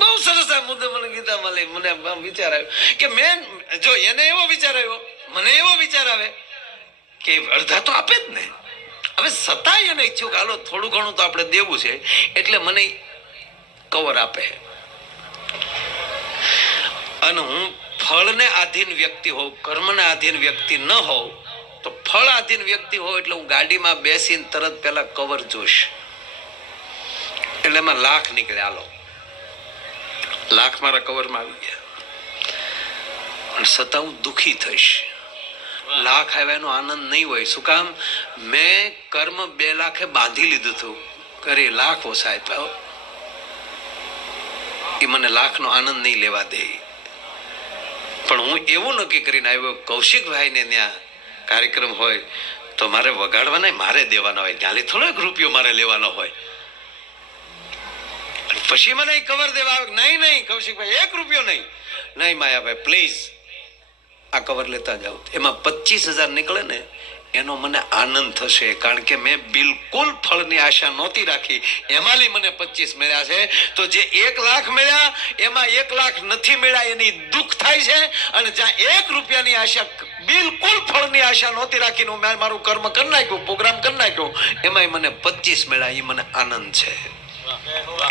બહુ સરસ આ મુદ્દો મને ગીતા મળી. મને વિચાર આવ્યો કે મેં જો એને એવો વિચાર આવ્યો, મને એવો વિચાર આવે કે અડધા તો આપે જ ને. હવે સતાય એને ઈચ્છું કે હાલો થોડું ઘણું તો આપણે દેવું છે, એટલે મને કવર આપે. અને હું ફળને આધીન વ્યક્તિ હોઉં, કર્મને આધીન વ્યક્તિ ન હોઉં, તો ફળ આધીન વ્યક્તિ હોઉં એટલે હું ગાડીમાં બેસીને તરત પેલા કવર જોઈશ. એટલે એમાં લાખ નીકળે. હાલો લાખ મારા કવરમાં આવી ગયા, પણ છતાં હું દુખી થઈશ. લાખ આવ્યા એનો આનંદ નહીં હોય. શું કામ? મેં કર્મ 2 લાખે બાંધી લીધું હતું. કરે લાખ ઓછા આપ્યા, એ મને લાખનો આનંદ નહીં લેવા દે. પણ હું એવું નક્કી કરીને આવ્યો, કૌશિકભાઈ ને ત્યાં કાર્યક્રમ હોય તો મારે વગાડવાના, મારે દેવાના હોય, ત્યાંથી થોડો 1 રૂપિયો મારે લેવાનો હોય. પછી મને કવર દેવા આવે, નહીં કૌશિકભાઈ 1 રૂપિયો નહીં. નહીં માયાભાઈ પ્લીઝ આ કવર લેતા જાઓ. એમાં 25,000 નીકળે ને એનો મને આનંદ થશે, કારણ કે મેં બિલકુલ ફળની આશા નહોતી રાખી. એમાંથી મને 25 મળ્યા છે. તો જે 1 લાખ મળ્યા એમાં 1 લાખ નથી મળ્યા એની દુઃખ થાય છે. અને જ્યાં 1 રૂપિયાની આશા, બિલકુલ ફળની આશા નહોતી રાખીને મેં મારું કર્મ કરી નાખ્યું, પ્રોગ્રામ કરી નાખ્યો, એમાં મને 25 મળ્યા, એ મને આનંદ છે.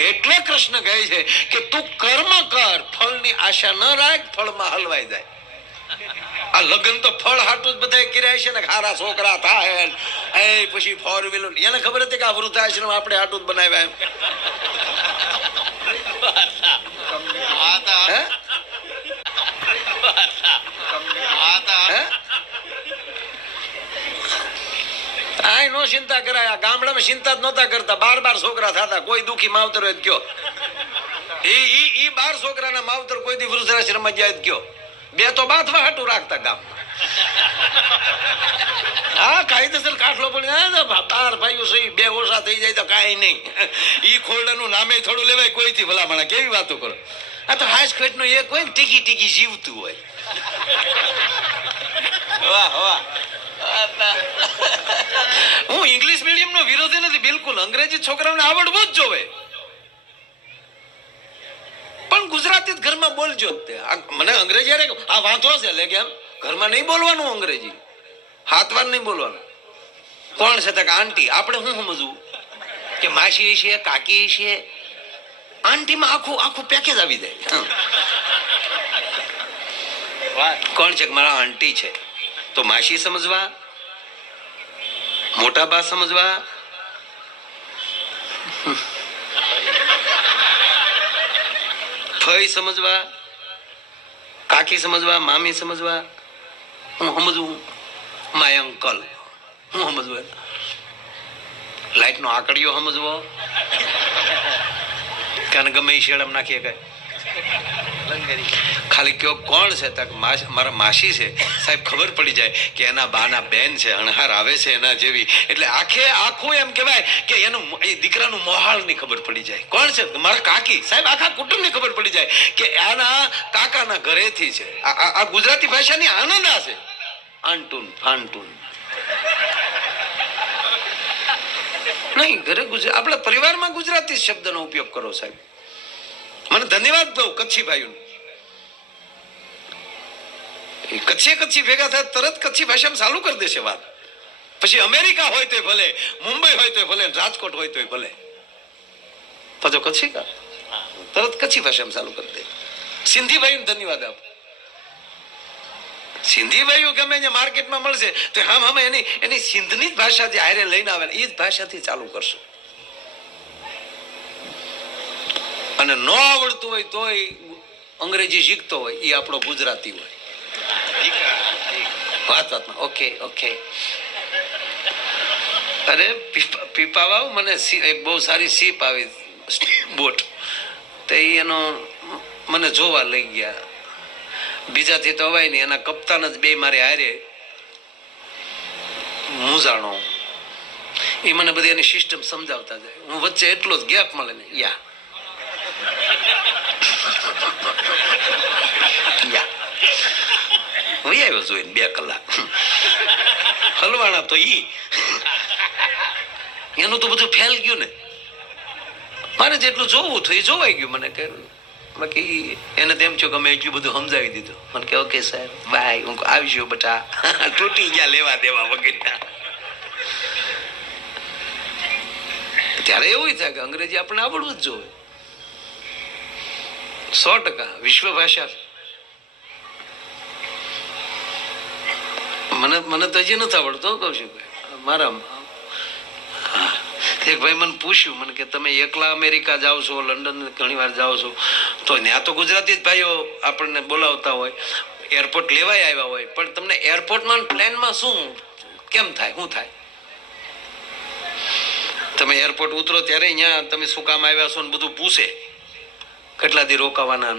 એટલે કૃષ્ણ કહે છે કે તું કર્મ કર, ફળની આશા ન રાખ, ફળમાં હલવાઈ જાય. આ લગ્ન તો ફળ હાટું જ બધા કર્યા છે ને, ખારા છોકરા થાય એ પછી 4 વ્હીલર. એને ખબર હતી કે આ વૃદ્ધાશ્રમ આપણે હાટું જ બનાવ્યા એમ. નો ચિંતા કરાય. ગામડામાં ચિંતા જ નહોતા કરતા. 12 છોકરા થતા. કોઈ દુખી માવતર હોય કયો, એ 12 છોકરાના માવતર કોઈ દી વૃદ્ધાશ્રમમાં જાય કયો. 2 તો બાથવા હાટું રાખતા ગામ. હા કાયદેસર કાઠલો પડી 12 ભાઈઓ સહી 2 ઓછા થઈ જાય તો કાંઈ નહીં. ઈ ખોરડાનું નામે થોડું લેવાય કોઈથી. ભલામણા કેવી વાતો કરો. આ તો હાશ ખેટનો એક હોય ને, ટીકી ટીકી જીવતું હોય. વાહ વાહ. હું ઇંગ્લિશ મીડિયમ નો વિરોધી નથી બિલકુલ. અંગ્રેજી છોકરાઓને આવડવું જ જોવે, પણ ગુજરાતી જ ઘરમાં બોલજો. મને અંગ્રેજી આ વાંધો છે એટલે કેમ ઘરમાં નહીં બોલવાનું અંગ્રેજી, 7 વાર નહીં બોલવાનું. કોણ છે તક આંટી. આપણે શું સમજવું કે માસી છે, કાકી છે. આંટીમાં આખું પેકેજ આવી જાય. કોણ છે મારા આંટી છે, તો માસી સમજવા, મોટા બા સમજવા, ફઈ સમજવા, કાકી સમજવા, મામી સમજવા. હું સમજવું માય અંકલ. હું સમજવું લાઈટ નો આકડીઓ સમજવો, કારણ ગમે એ શેડમ નાખીએ કઈ. ખાલી કયો કોણ છે તક મારા માસી છે સાહેબ, ખબર પડી જાય કે એના બાના બેન છે, અણહાર આવે છે એના જેવી. એટલે આખું એમ કહેવાય કે એનું દીકરાનું મોહાળ ની ખબર પડી જાય. કોણ છે મારા કાકી સાહેબ, આખા કુટુંબ ની ખબર પડી જાય કે એના કાકાના ઘરેથી છે. આ ગુજરાતી ભાષાની આનંદ આ છે. આંટુન ફાંટુન નહીં, ઘરે ગુજરાત, આપણા પરિવારમાં ગુજરાતી શબ્દનો ઉપયોગ કરો સાહેબ. મને ધન્યવાદ દઉં કચ્છી ભાઈઓ. કચ્છી ભેગા થાય તરત કચ્છી ભાષામાં ચાલુ કરી દેશે વાત. પછી અમેરિકા હોય તો ભલે, મુંબઈ હોય તો ભલે, રાજકોટ હોય તો ભલે, પાછો કચ્છી કા તરત કચ્છી ભાષામાં ચાલુ કરી દે. સિંધી ભાઈઓને ધન્યવાદ આપો. સિંધી ભાઈઓ ગમે અહીંયા માર્કેટમાં મળશે તો હમ એની સિંધની જ ભાષા જે હારે લઈને આવે એ જ ભાષાથી ચાલુ કરશો. અને ન આવડતું હોય તોય અંગ્રેજી શીખતો હોય એ આપણો ગુજરાતી હોય. વાતમાં ઓકે. અરે પીપાવાવ મને એક બહુ સારી સીપ આવી બોટ, તો એનો મને જોવા લઈ ગયા. બીજાથી તો અવાય નહીં. એના કપ્તાન જ 2 મારે હારે મૂંઝાણો. એ મને બધી એની સિસ્ટમ સમજાવતા જાય. હું વચ્ચે એટલો જ ગેપ મળે ને યા આવ્યો જોઈને 2 કલાક હલવાણા. તો એનું તો બધું ફેલ ગયું ને. મારે જેટલું જોવું હતું એ જોવાઈ ગયું. મને કહ્યું બાકી એને તેમ છો કે અમે એટલું બધું સમજાવી દીધું. મને કે ઓકે સાહેબ બાય, હું આવજો બટા. તૂટી ગયા લેવા દેવા વગેરે. ત્યારે એવું થાય કે અંગ્રેજી આપણને આવડવું જ જોઈએ. 100% વિશ્વ ભાષા. મને તો હજી નથી આવડતો કહું છું. મારા એક ભાઈ મને પૂછ્યું, મને કે તમે એકલા અમેરિકા જાઓ છો, લંડન ઘણી વાર જાઓ છો, તો ત્યાં તો ગુજરાતી જ ભાઈઓ આપણને બોલાવતા હોય, એરપોર્ટ લેવાય આવ્યા હોય, પણ તમને એરપોર્ટમાં પ્લેનમાં શું કેમ થાય, શું થાય? તમે એરપોર્ટ ઉતરો ત્યારે અહીંયા તમે શું કામ આવ્યા છો ને બધું પૂછે, કેટલા દી રોકાવાના.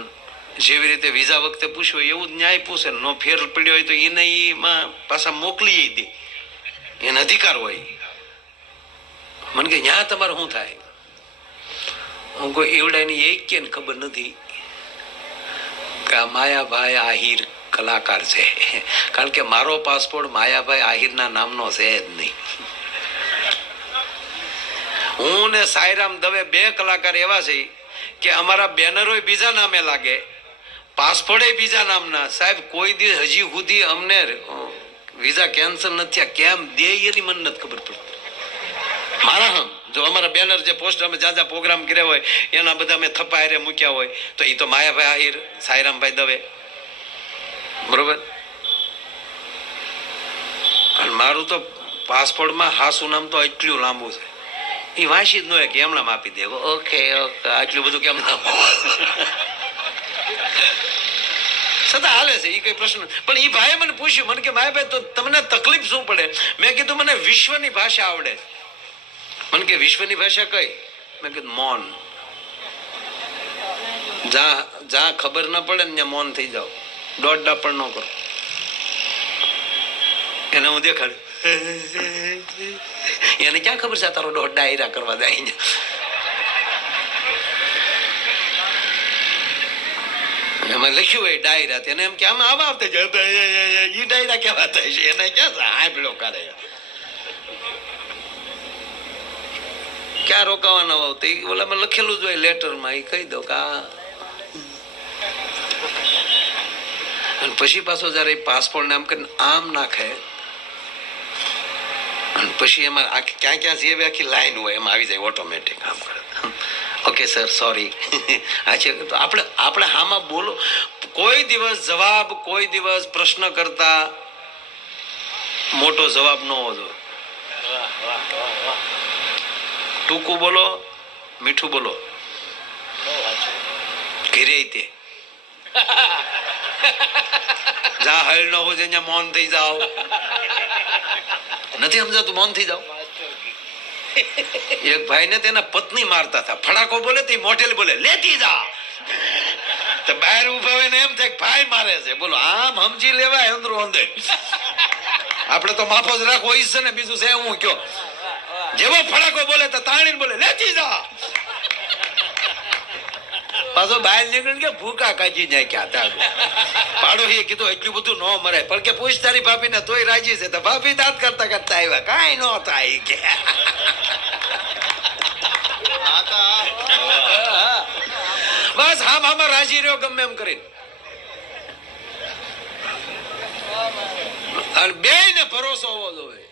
જેવી રીતે વિઝા વખતે પૂછ્યું એવું જ ન્યાય પૂછે. નો ફેર પડ્યો હોય તો એને એમાં પાછા મોકલી દે, એને અધિકાર હોય. મને કે ત્યાં તમારે શું થાય? હું કોઈ એવડાની એક કે ખબર નથી કે આ માયાભાઈ આહિર કલાકાર છે, કારણ કે મારો પાસપોર્ટ માયાભાઈ આહિરના નામનો છે જ નહીં. હું ને સાયરામ દવે 2 કલાકાર એવા છે કે અમારા બેનરો બીજા નામે લાગે, પાસપોર્ટ બીજા નામના. સાહેબ કોઈ દિવસ હજી સુધી અમને વિઝા કેન્સલ નથી થયા. કેમ દે એની મને નથી ખબર પડતી. મારા જો અમારા બેનર જે પોસ્ટર અમે જ્યાં પ્રોગ્રામ કર્યા હોય એના બધા અમે થપ્પા હારે મૂક્યા હોય તો એ તો માયાભાઈ આહિર, સાયરામભાઈ દવે, બરોબર. અને મારું તો પાસપોર્ટમાં હાસુ નામ તો એટલું લાંબુ છે, એ વાંચી જ ન હોય કે એમણામ આપી દે. ઓકે ઓકે આટલું બધું કેમ નામ છતાં હાલે છે, એ કઈ પ્રશ્ન. પણ એ ભાઈએ મને પૂછ્યું, મને કે માયાભાઈ તો તમને તકલીફ શું પડે? મેં કીધું મને વિશ્વની ભાષા આવડે. મને કે વિશ્વની ભાષા કઈ? મેં કીધું મૌન. જ્યાં ખબર ના પડે ને ત્યાં મૌન થઈ જાઓ, દોડડા પણ ન કરો. એને હું દેખાડ્યું, એને ક્યાં ખબર છે તારો દોઢ ડાયરા કરવા જાય. એમાં લખ્યું હોય ડાયરા, એને એમ કે આમાં આવા આવતા જાય, એ ડાયરા કેવા થાય છે? એને ક્યાં હાંભળો કરે, ક્યાં રોકાવાના હોવ તો ઓલામાં લખેલું જ હોય લેટરમાં, એ કહી દો કે આ. અને પછી પાછો જયારે પાસપોર્ટ ને આમ કરીને આમ નાખે, અને પછી એમાં ક્યાં ક્યાં જે આખી લાઈન હોય એમાં આવી જાય ઓટોમેટિક. આમ કરે ઓકે સર સોરી. આ છે તો આપણે હામાં બોલો. કોઈ દિવસ જવાબ, કોઈ દિવસ પ્રશ્ન કરતા મોટો જવાબ ન હોવો જોઈએ. ટૂંકું બોલો, મીઠું બોલો, ઘેરે તે જ્યાં હળ ન હોય ત્યાં મૌન થઈ જાઓ. નથી સમજાતું? મૌન થઈ જાઓ. એક ભાઈ ને તેના પત્ની મારતા હતા, ફડાકો બોલે તો મોટેલ બોલે લેતી જા. તો બહાર ઉભા હોય ને એમ થાય ભાઈ મારે છે. બોલો આમ સમજી લેવાય અંદરો અંદર. આપડે તો માફો જ રાખવો ઈ છે ને, બીજું છે હું કયો. જેવો ફડાકો બોલે તો તાણીને બોલે લેતી જા. પાછો બહાર નીકળી કે ભૂકા કાઢી જાય ક્યાં પાડોશીએ કીધું એટલું બધું ન મરાય, પણ કે પૂછ તારી ભાભી ને તોય રાજી છે. તો ભાભી દાંત કરતા કરતા આવ્યા, કાંઈ ન થાય કે. બસ આમાં રાજી રહ્યો ગમે એમ કરીને. અને બેયને ભરોસો હોવો જોઈએ.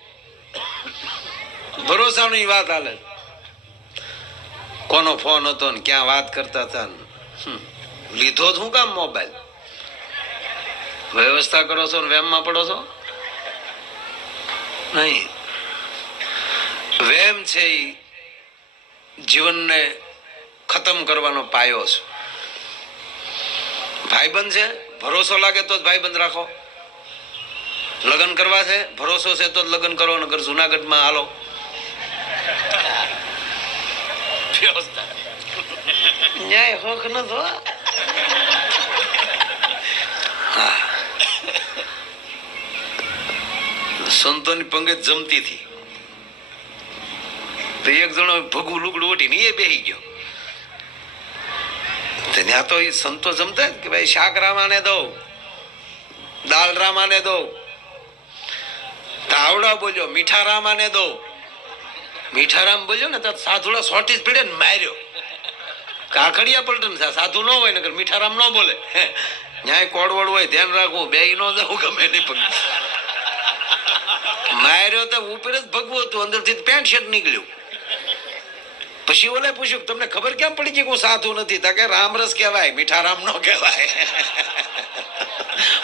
ભરોસાની વાત હાલે. કોનો ફોન હતો ને ક્યાં વાત કરતા હતા, લીધો જ હું કામ મોબાઈલ? વ્યવસ્થા કરો છો ને વેમમાં પડો છો નહીં. વેમ છે એ જીવનને ખતમ કરવાનો પાયો છે. ભાઈબંધ છે, ભરોસો લાગે તો જ ભાઈબંધ રાખો. લગ્ન કરવા છે, ભરોસો છે તો જ લગ્ન કરો, નકર જુનાગઢમાં હાલો. ન્યાય હોક ન થો. સંતોની પંગત જમતી હતી તો એક જણો ભગવું લુગડું ઓઢીને એ બેસી ગયો. ત્યાં તો એ સંતો જમતા કે ભાઈ શાક રામાને દો, દાળ રામાને દો. તાવડા બોલ્યો મીઠા રામાને દો. મીઠારામ બોલ્યો ને તો સાધુડા સોટી જ પીડે ને માર્યો. કાકડિયા પલટન સાધુ ન હોય નકર મીઠારામ ન બોલે ન્યાય કોડવડ હોય ધ્યાન રાખવું બે ન જવું ગમે નહીં પણ માર્યો તો ઉપર જ ભગવું હતું અંદરથી પેન્ટ શર્ટ નીકળ્યું પછી ઓલે પૂછ્યું તમને ખબર કેમ પડી ગઈ હું સાધુ નથી તા કે રામરસ કહેવાય મીઠારામ ન કહેવાય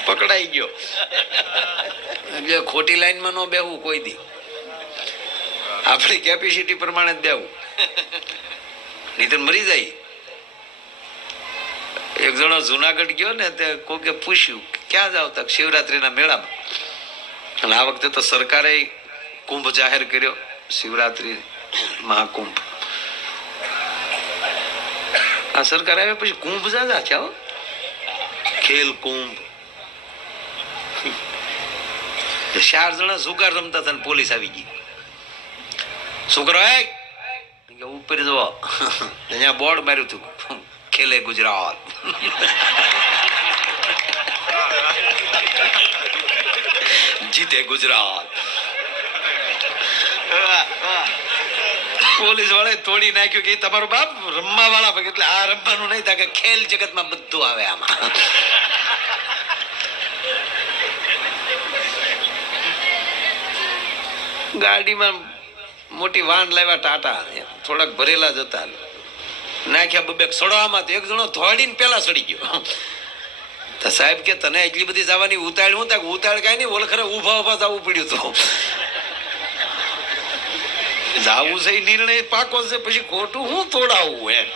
પકડાઈ ગયો એટલે ખોટી લાઈનમાં ન બેહવું કોઈ દી આપણી કેપેસિટી પ્રમાણે જ બેહવું નહીં તો મરી જાય. એક જણો જુનાગઢ ગયો ને તે કોકે પૂછ્યું ક્યાં જાવ તક શિવરાત્રીના મેળામાં અને આ વખતે તો સરકારે કુંભ જાહેર કર્યો શિવરાત્રી મહાકુંભ. આ સરકાર આવ્યા પછી કુંભ જાજા છે ખેલ કુંભ. 4 જણા સુગાર રમતા હતા પોલીસ આવી ગઈ. છોકરો ઉપર જો અહીંયા બોર્ડ માર્યું હતું ખેલે ગુજરાત. જીતે ગુજરાત. પોલીસ વાળા તોડી નાખ્યું કે તમારો બાપ રમવા વાળા એટલે આ રમવાનું નહીં થાય કે ખેલ જગતમાં બધું આવે આમાં. ગાડીમાં મોટી વાન લાવ્યા ટાટા થોડાક ભરેલા જ હતા નાખ્યા બબે સડવામાં તો એક જણો થોડીને પેલા સડી ગયો. તો સાહેબ કે તને એટલી બધી જવાની ઉતાળ હું તા ઉતાળ કઈ નહીં ઓળખરે ઉભા ઉભા જવું પડ્યું તો જાવું છે નિર્ણય પાકો છે પછી ખોટું હું તોડાવું એમ.